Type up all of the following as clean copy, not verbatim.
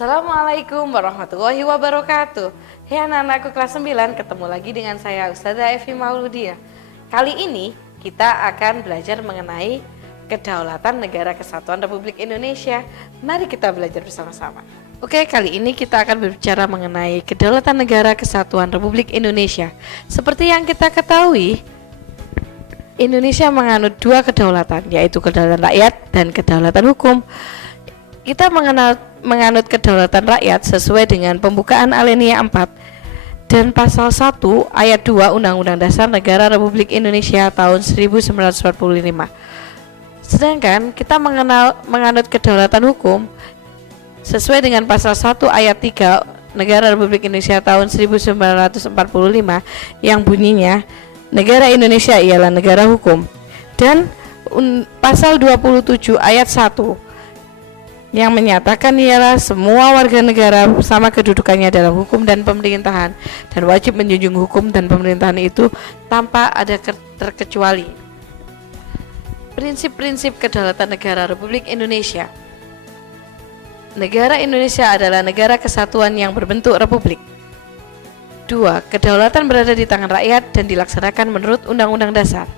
Assalamualaikum warahmatullahi wabarakatuh. Hei anak-anakku kelas 9, ketemu lagi dengan saya Ustazah Evi Mauludia. Kali ini kita akan belajar mengenai Kedaulatan Negara Kesatuan Republik Indonesia. Mari kita belajar bersama-sama. Oke, kali ini kita akan berbicara mengenai Kedaulatan Negara Kesatuan Republik Indonesia. Seperti yang kita ketahui, Indonesia menganut dua kedaulatan, yaitu kedaulatan rakyat dan kedaulatan hukum. Kita menganut kedaulatan rakyat sesuai dengan pembukaan alinea 4 dan pasal 1 ayat 2 Undang-Undang Dasar Negara Republik Indonesia tahun 1945. Sedangkan kita menganut kedaulatan hukum sesuai dengan pasal 1 ayat 3 Negara Republik Indonesia tahun 1945 yang bunyinya negara Indonesia ialah negara hukum, dan pasal 27 ayat 1 yang menyatakan ialah semua warga negara sama kedudukannya dalam hukum dan pemerintahan dan wajib menjunjung hukum dan pemerintahan itu tanpa ada terkecuali. Prinsip-prinsip kedaulatan negara Republik Indonesia. Negara Indonesia adalah negara kesatuan yang berbentuk republik. 2. Kedaulatan berada di tangan rakyat dan dilaksanakan menurut Undang-Undang Dasar.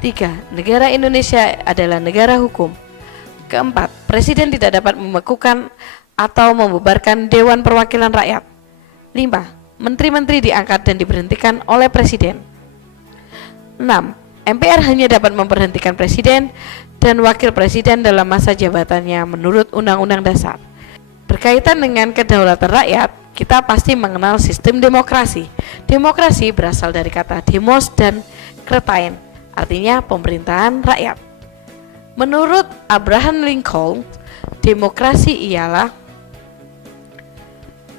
3. Negara Indonesia adalah negara hukum. Keempat, Presiden tidak dapat membekukan atau membubarkan Dewan Perwakilan Rakyat. 5. Menteri-menteri diangkat dan diberhentikan oleh Presiden. 6. MPR hanya dapat memberhentikan Presiden dan Wakil Presiden dalam masa jabatannya menurut Undang-Undang Dasar. Berkaitan dengan kedaulatan rakyat, kita pasti mengenal sistem demokrasi. Demokrasi berasal dari kata demos dan kretain, artinya pemerintahan rakyat. Menurut Abraham Lincoln, demokrasi ialah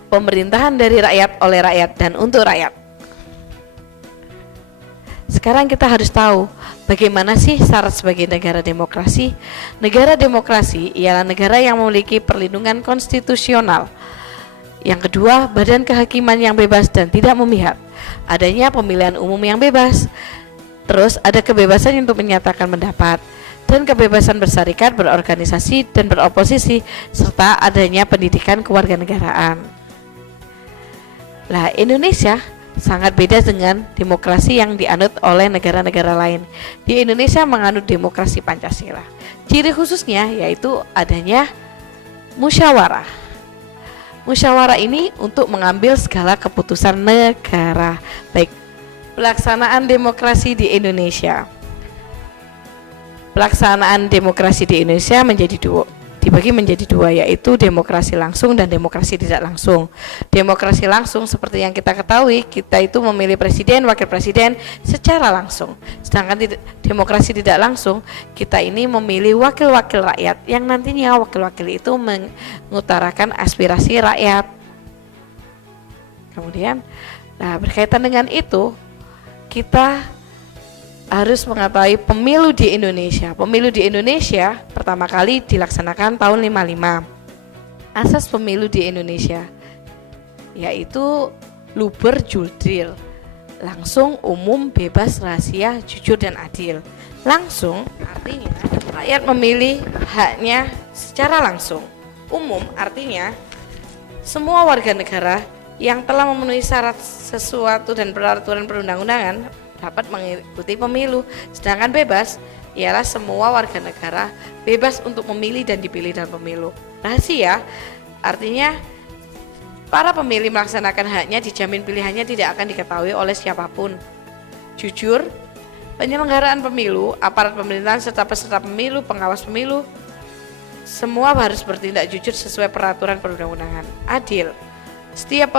pemerintahan dari rakyat, oleh rakyat, dan untuk rakyat. Sekarang kita harus tahu bagaimana sih syarat sebagai negara demokrasi. Negara demokrasi ialah negara yang memiliki perlindungan konstitusional. Yang kedua, badan kehakiman yang bebas dan tidak memihak. Adanya pemilihan umum yang bebas. Terus ada kebebasan untuk menyatakan pendapat dan kebebasan berserikat, berorganisasi, dan beroposisi, serta adanya pendidikan kewarganegaraan. Lah, Indonesia sangat beda dengan demokrasi yang dianut oleh negara-negara lain. Di Indonesia menganut demokrasi Pancasila. Ciri khususnya yaitu adanya musyawarah. Musyawarah ini untuk mengambil segala keputusan negara. Baik, pelaksanaan demokrasi di Indonesia. Pelaksanaan demokrasi di Indonesia dibagi menjadi dua, yaitu demokrasi langsung dan demokrasi tidak langsung. Demokrasi langsung seperti yang kita ketahui, kita itu memilih presiden, wakil presiden secara langsung. Sedangkan demokrasi tidak langsung, kita ini memilih wakil-wakil rakyat yang nantinya wakil-wakil itu mengutarakan aspirasi rakyat. Kemudian, berkaitan dengan itu, kita harus mengetahui pemilu di Indonesia. Pemilu di Indonesia pertama kali dilaksanakan tahun 55. Asas pemilu di Indonesia yaitu luber jurdil, langsung, umum, bebas, rahasia, jujur, dan adil. Langsung artinya rakyat memilih haknya secara langsung. Umum artinya semua warga negara yang telah memenuhi syarat sesuatu dan peraturan perundang-undangan dapat mengikuti pemilu. Sedangkan bebas ialah semua warga negara bebas untuk memilih dan dipilih dalam pemilu. Rahasia artinya para pemilih melaksanakan haknya, dijamin pilihannya tidak akan diketahui oleh siapapun. Jujur, penyelenggaraan pemilu, aparat pemerintahan serta peserta pemilu, pengawas pemilu, semua harus bertindak jujur sesuai peraturan perundang-undangan. Adil, setiap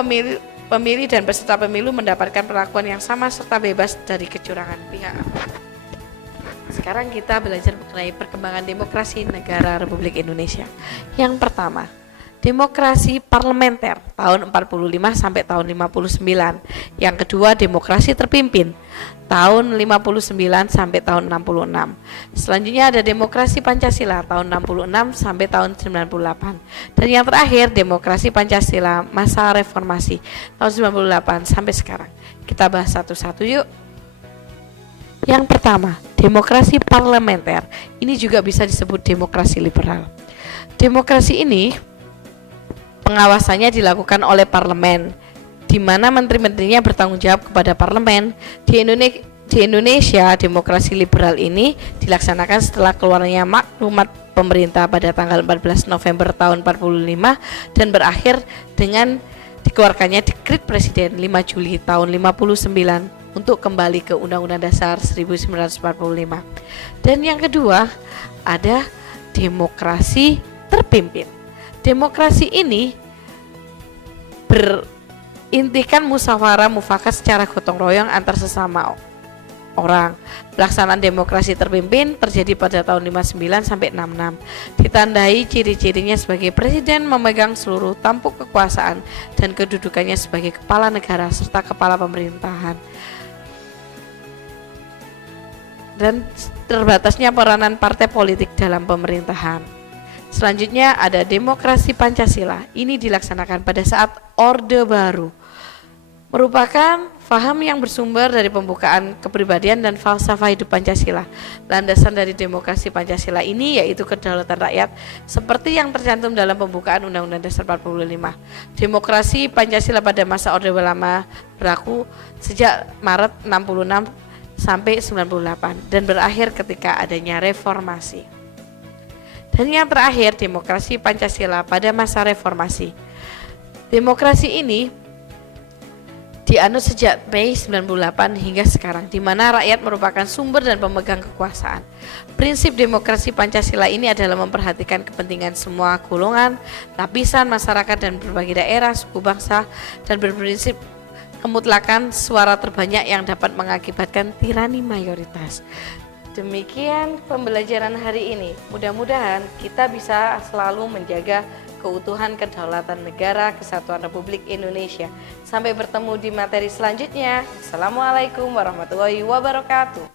pemilih dan peserta pemilu mendapatkan perlakuan yang sama serta bebas dari kecurangan pihak. Sekarang kita belajar mengenai perkembangan demokrasi negara Republik Indonesia. Yang pertama, demokrasi parlementer tahun 45 sampai tahun 59. Yang kedua, demokrasi terpimpin tahun 59 sampai tahun 66. Selanjutnya ada demokrasi Pancasila tahun 66 sampai tahun 98. Dan yang terakhir, demokrasi Pancasila masa reformasi tahun 98 sampai sekarang. Kita bahas satu-satu yuk. Yang pertama, demokrasi parlementer. Ini juga bisa disebut demokrasi liberal. Demokrasi ini pengawasannya dilakukan oleh parlemen, di mana menteri-menterinya bertanggung jawab kepada parlemen. Di Indonesia, demokrasi liberal ini dilaksanakan setelah keluarnya maklumat pemerintah pada tanggal 14 November tahun 45 dan berakhir dengan dikeluarkannya dekret presiden 5 Juli tahun 59 untuk kembali ke Undang-Undang Dasar 1945. Dan yang kedua, ada demokrasi terpimpin. Demokrasi ini berintikan musyawarah mufakat secara gotong royong antar sesama orang. Pelaksanaan demokrasi terpimpin terjadi pada tahun 59 sampai 66. Ditandai ciri-cirinya sebagai presiden memegang seluruh tampuk kekuasaan dan kedudukannya sebagai kepala negara serta kepala pemerintahan. Dan terbatasnya peranan partai politik dalam pemerintahan. Selanjutnya ada demokrasi Pancasila. Ini dilaksanakan pada saat Orde Baru. Merupakan faham yang bersumber dari pembukaan kepribadian dan falsafah hidup Pancasila. Landasan dari demokrasi Pancasila ini yaitu kedaulatan rakyat seperti yang tercantum dalam pembukaan Undang-Undang Dasar 45. Demokrasi Pancasila pada masa Orde Lama berlaku sejak Maret 66 sampai 98 dan berakhir ketika adanya reformasi. Dan yang terakhir, demokrasi Pancasila pada masa reformasi. Demokrasi ini dianut sejak Mei 98 hingga sekarang, di mana rakyat merupakan sumber dan pemegang kekuasaan. Prinsip demokrasi Pancasila ini adalah memperhatikan kepentingan semua golongan, lapisan masyarakat dan berbagai daerah, suku bangsa, dan berprinsip kemutlakan suara terbanyak yang dapat mengakibatkan tirani mayoritas. Demikian pembelajaran hari ini. Mudah-mudahan kita bisa selalu menjaga keutuhan kedaulatan negara Kesatuan Republik Indonesia. Sampai bertemu di materi selanjutnya. Assalamualaikum warahmatullahi wabarakatuh.